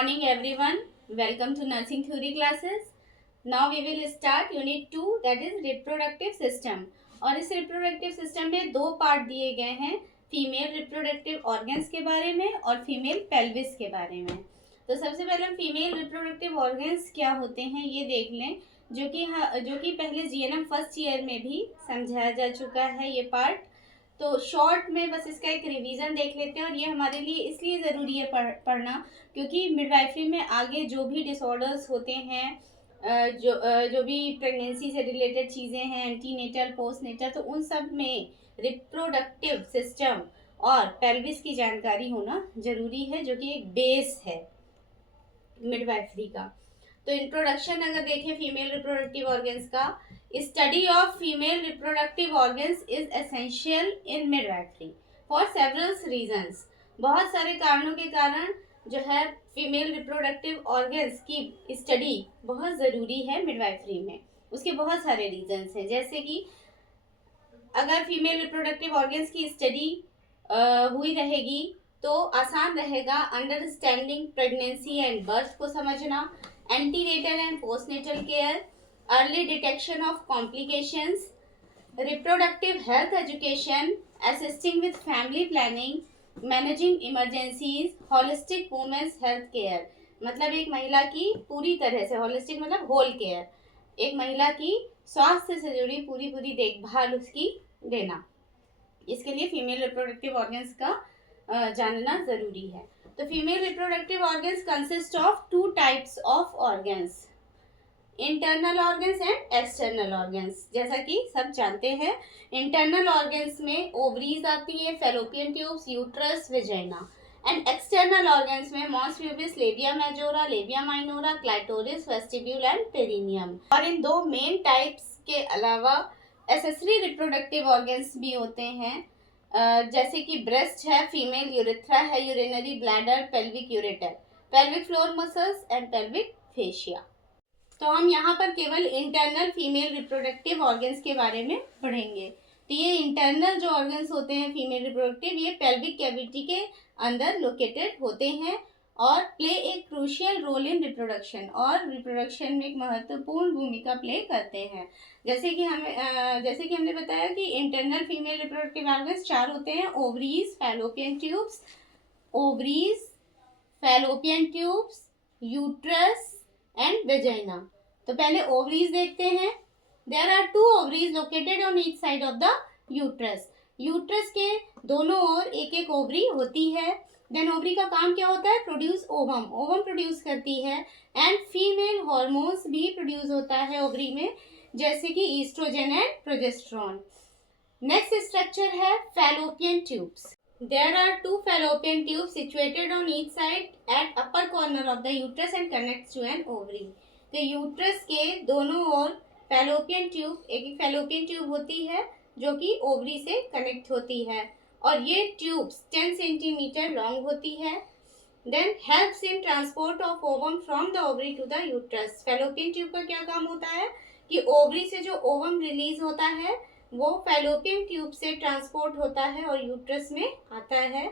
Morning everyone, welcome to nursing theory classes. Now we will start unit 2, that is reproductive system. और इस reproductive system में दो part दिए गए हैं, फीमेल reproductive organs के बारे में और फीमेल pelvis के बारे में. तो सबसे पहले हम फीमेल reproductive organs क्या होते हैं ये देख लें, जो कि पहले GNM फर्स्ट ईयर में भी समझाया जा चुका है ये पार्ट. तो शॉर्ट में बस इसका एक रिवीजन देख लेते हैं. और ये हमारे लिए इसलिए ज़रूरी है पढ़ना क्योंकि मिडवाइफरी में आगे जो भी डिसऑर्डर्स होते हैं, जो भी प्रेगनेंसी से रिलेटेड चीज़ें हैं, एंटीनेटल पोस्टनेटल, तो उन सब में रिप्रोडक्टिव सिस्टम और पेल्विस की जानकारी होना ज़रूरी है, जो कि एक बेस है मिडवाइफरी का. तो इंट्रोडक्शन अगर देखें फीमेल रिप्रोडक्टिव ऑर्गन्स का, study of female reproductive organs is essential in midwifery for several reasons. बहुत सारे कारणों के कारण जो है फीमेल रिप्रोडक्टिव ऑर्गन्स की स्टडी बहुत ज़रूरी है मिडवाइफरी में. उसके बहुत सारे रीजंस हैं, जैसे कि अगर फीमेल रिप्रोडक्टिव ऑर्गन्स की स्टडी हुई रहेगी तो आसान रहेगा अंडरस्टैंडिंग प्रेगनेंसी एंड बर्थ को समझना, antenatal and postnatal care, early detection of complications, reproductive health education, assisting with family planning, managing emergencies, holistic women's health care. मतलब एक महिला की पूरी तरह से, होलिस्टिक मतलब होल केयर, एक महिला की स्वास्थ्य से जुड़ी पूरी देखभाल उसकी देना. इसके लिए फीमेल रिप्रोडक्टिव ऑर्गन्स का जानना ज़रूरी है. तो female reproductive organs consist of two types of organs, internal organs and external organs. जैसा कि सब जानते हैं, इंटरनल ऑर्गन्स में ओवरीज आती है, fallopian tubes, uterus, vagina. And external organs में mons pubis, labia majora, labia minora, clitoris, vestibule and perineum. और इन दो मेन टाइप्स के अलावा एसेसरी रिप्रोडक्टिव ऑर्गन्स भी होते हैं, जैसे कि ब्रेस्ट है, फीमेल यूरेथ्रा है, urinary bladder, pelvic ureter, pelvic floor muscles and pelvic fascia. तो हम यहाँ पर केवल इंटरनल फीमेल रिप्रोडक्टिव ऑर्गन्स के बारे में पढ़ेंगे. तो ये इंटरनल जो ऑर्गन्स होते हैं फीमेल रिप्रोडक्टिव, ये पेल्विक कैविटी के अंदर लोकेटेड होते हैं और प्ले एक क्रूशियल रोल इन रिप्रोडक्शन, और रिप्रोडक्शन में एक महत्वपूर्ण भूमिका प्ले करते हैं. जैसे कि हमने बताया कि इंटरनल फीमेल रिप्रोडक्टिव ऑर्गन्स चार होते हैं, ovaries, fallopian tubes, uterus and vagina. तो पहले ओवरीज देखते हैं. There are two ovaries located on each side of the uterus. Uterus के दोनों ओर एक एक ओवरी होती है. देन ओवरी का काम क्या होता है? प्रोड्यूस ओवम प्रोड्यूस करती है. एंड फीमेल हॉर्मोन्स भी प्रोड्यूस होता है ओवरी में, जैसे कि oestrogen and progesterone. Next structure है fallopian tubes. There are two fallopian tubes situated on each side at upper corner of the uterus and connects to an ovary. तो uterus के दोनों ओर फैलोपियन ट्यूब, एक fallopian tube होती है जो कि ओवरी से कनेक्ट होती है, और ये ट्यूब्स 10 सेंटीमीटर लॉन्ग होती है. Then helps in transport of ovum from the ovary to the uterus. Fallopian tube का क्या काम होता है कि ओवरी से जो ओवम रिलीज होता है वो फैलोपियन ट्यूब से ट्रांसपोर्ट होता है और यूट्रस में आता है.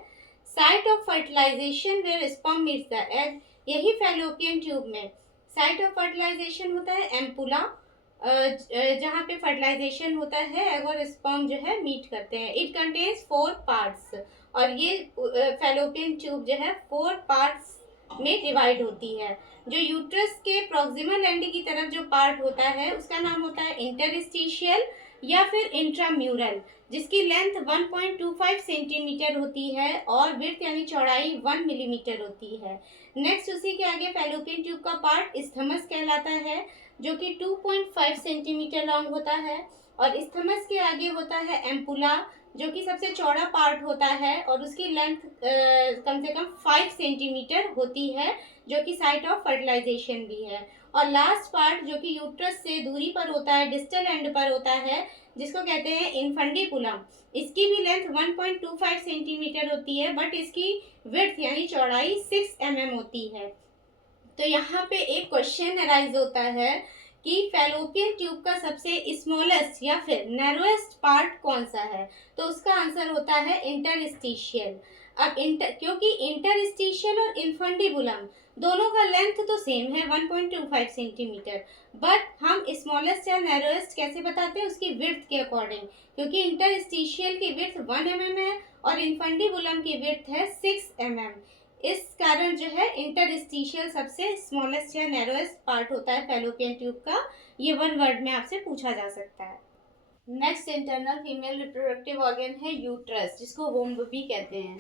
Site of fertilisation where sperm meets the egg. यही फैलोपियन ट्यूब में साइट ऑफ फर्टिलाइजेशन होता है, एम्पुला, जहाँ पे फर्टिलाइजेशन होता है, एग और स्पर्म जो है मीट करते हैं. इट कंटेन्स 4 पार्ट्स, और ये फैलोपियन ट्यूब जो है 4 पार्ट्स में डिवाइड होती है. जो यूट्रस के प्रॉक्सिमल एंड की तरफ जो पार्ट होता है उसका नाम होता है इंटरस्टिशियल या फिर इंट्राम्यूरल, जिसकी लेंथ 1.25 सेंटीमीटर होती है और विड्थ यानी चौड़ाई 1 मिलीमीटर होती है. नेक्स्ट उसी के आगे फैलोपियन ट्यूब का पार्ट इस्थमस कहलाता है, जो कि 2.5 सेंटीमीटर लॉन्ग होता है. और इस्थमस के आगे होता है एम्पुला, जो कि सबसे चौड़ा पार्ट होता है और उसकी लेंथ कम से कम 5 सेंटीमीटर होती है, जो कि साइट ऑफ फर्टिलाइजेशन भी है. और लास्ट पार्ट जो कि यूट्रस से दूरी पर होता है, डिस्टल एंड पर होता है, जिसको कहते हैं इन्फंडिपुलम. इसकी भी लेंथ 1.25 सेंटीमीटर होती है, बट इसकी विड्थ यानी चौड़ाई 6 mm होती है. तो यहाँ पे एक क्वेश्चन अराइज होता है कि फैलोपियन ट्यूब का सबसे स्मॉलेस्ट या फिर नैरोएस्ट पार्ट कौन सा है, तो उसका आंसर होता है इंटरस्टिशियल। अब क्योंकि इंटरस्टिशियल और इन्फंडिबुलम दोनों का लेंथ तो सेम है 1.25 सेंटीमीटर, बट हम स्मॉलेस्ट या नैरोएस्ट कैसे बताते हैं, उसकी विड्थ के अकॉर्डिंग, क्योंकि इंटरस्टिशियल की विड्थ 1 mm है और इन्फंडिबुलम की विड्थ है 6 mm। इस कारण जो है इंटरस्टिशियल सबसे स्मॉलेस्ट या नैरोएस्ट पार्ट होता है फैलोपियन ट्यूब का। ये 1 वर्ड में आपसे पूछा जा सकता है। Next internal female reproductive organ है यूट्रस, जिसको वोम्ब भी कहते हैं।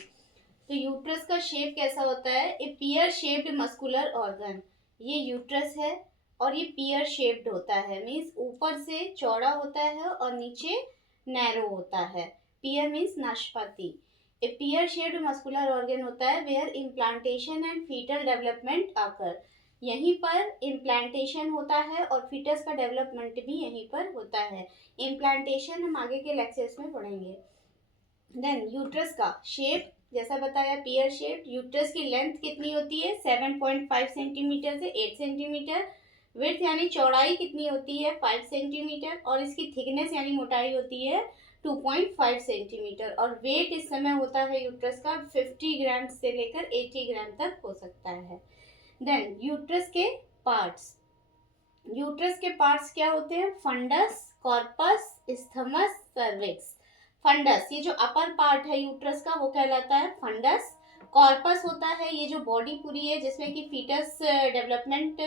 तो यूट्रस का शेप कैसा होता है, ए पियर शेप्ड मस्कुलर ऑर्गन। ये यूट्रस है और ये पियर शेप्ड होता है, मीन्स ऊपर से चौड़ा होता है और नीचे नैरो होता है। पियर मीन्स नाशपाती। A pear shaped muscular organ होता है where implantation and foetal development occur. यहीं पर इम्प्लांटेशन होता है और फीटस का डेवलपमेंट भी यहीं पर होता है। इम्प्लांटेशन हम आगे के लेक्चर्स में पढ़ेंगे। देन यूट्रस का शेप जैसा बताया पियर शेप। यूट्रस की लेंथ कितनी होती है 7.5 सेंटीमीटर से 8 सेंटीमीटर। विड्थ यानी चौड़ाई कितनी होती है 5 सेंटीमीटर और इसकी थिकनेस यानी मोटाई होती है 2.5 सेंटीमीटर। और वेट इस समय होता है यूट्रस का 50 ग्राम से लेकर 80 ग्राम तक हो सकता है। देन यूट्रस के पार्ट्स। यूट्रस के पार्ट्स क्या होते हैं, fundus, corpus, isthmus, cervix. Fundus ये जो अपर पार्ट है यूट्रस का वो कहलाता है फंडस। कॉर्पस होता है ये जो बॉडी पूरी है जिसमें कि फीटस डेवलपमेंट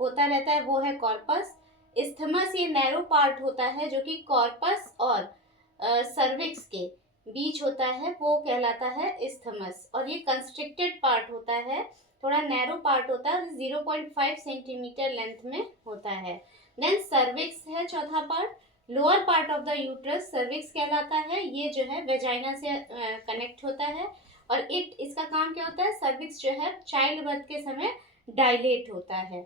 होता रहता है, वो है कॉर्पस। इस्थमस ये नैरो पार्ट होता है जो कि कॉर्पस और सर्विक्स के बीच होता है, वो कहलाता है इस्थमस। और ये कंस्ट्रिक्टेड पार्ट होता है, थोड़ा नैरो पार्ट होता है, 0.5 सेंटीमीटर लेंथ में होता है। देन सर्विक्स है चौथा part, lower part of the uterus cervix कहलाता है। ये जो है वेजाइना से कनेक्ट होता है और इसका काम क्या होता है, सर्विक्स जो है चाइल्ड बर्थ के समय डायलेट होता है।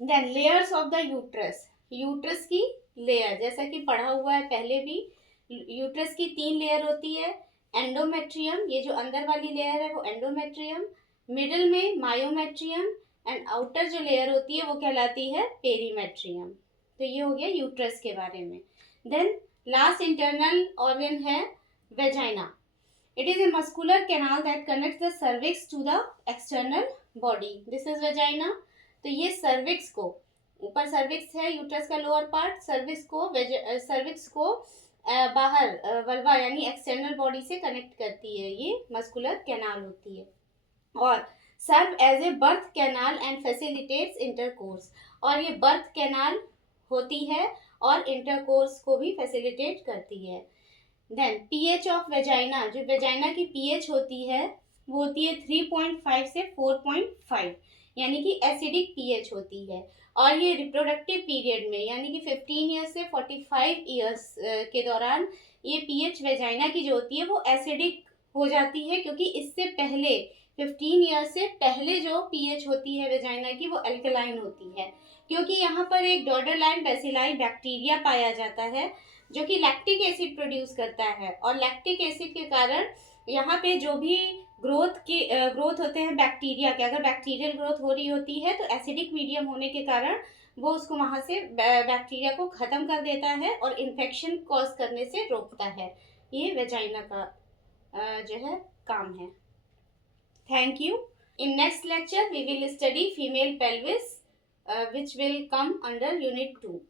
Then layers of the uterus. Uterus की लेयर जैसा कि पढ़ा हुआ है पहले भी, यूट्रस की 3 लेयर होती है। एंडोमेट्रियम ये जो अंदर वाली लेयर है वो एंडोमेट्रियम, मिडिल में मायोमेट्रियम एंड आउटर जो लेयर होती है वो कहलाती है पेरीमेट्रियम। तो ये हो गया यूट्रस के बारे में। देन लास्ट इंटरनल ऑर्गन है vagina. It is a muscular canal that connects the cervix to the external body, this is vagina. तो ये सर्विक्स को, ऊपर सर्विक्स है यूट्रस का लोअर पार्ट, सर्विक्स को बाहर वल्वा यानी एक्सटर्नल बॉडी से कनेक्ट करती है, ये मस्कुलर कैनाल होती है। और serve as a birth canal and facilitates intercourse. और ये बर्थ कैनाल होती है और इंटरकोर्स को भी फैसिलिटेट करती है। देन पीएच ऑफ वेजाइना, जो वेजाइना की पीएच होती है वो होती है 3.5 से 4.5, यानी कि एसिडिक पीएच होती है। और ये रिप्रोडक्टिव पीरियड में यानी कि 15 ईयर्स से 45 ईयर्स के दौरान ये पीएच वेजाइना की जो होती है वो एसिडिक हो जाती है, क्योंकि इससे पहले 15 ईयर्स से पहले जो पीएच होती है वेजाइना की वो अल्कलाइन होती है, क्योंकि यहाँ पर एक डॉर्डरलाइन बेसिलाई बैक्टीरिया पाया जाता है जो कि लैक्टिक एसिड प्रोड्यूस करता है। और लैक्टिक एसिड के कारण यहाँ पे जो भी ग्रोथ होते हैं बैक्टीरिया के, अगर बैक्टीरियल ग्रोथ हो रही होती है तो एसिडिक मीडियम होने के कारण वो उसको वहाँ से बैक्टीरिया को ख़त्म कर देता है और इन्फेक्शन कॉज करने से रोकता है। ये वेजाइना का जो है काम है। Thank you. In next lecture, we will study female pelvis, which will come under Unit 2.